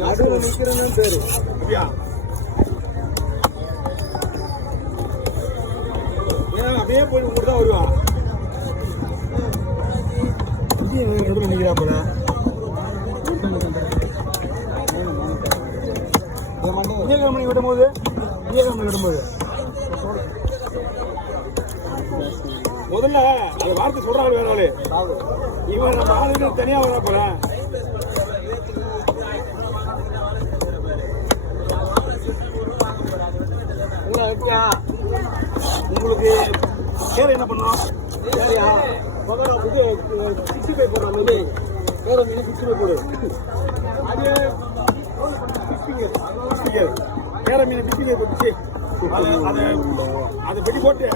நடுவில் நிக்கிறேன்னு பேரு. அப்படியே போய் உங்கள்கிட்ட தான் வருவான். நடுவில் நிக்கிறா போல. விஜயகாமணி விடும்போது முதல்ல அந்த வார்த்தை சொல்றாங்க வேணாலே இவன் நம்ம ஆளுங்க தனியா வர போல. உங்களுக்கு பேர் என்ன பண்ணணும்? இது 65 போடுறாங்க. பேர் 65 போடு. அது பேர மீன் பிஸ்டிங்க போட்டு அதை பெட்டி போட்டு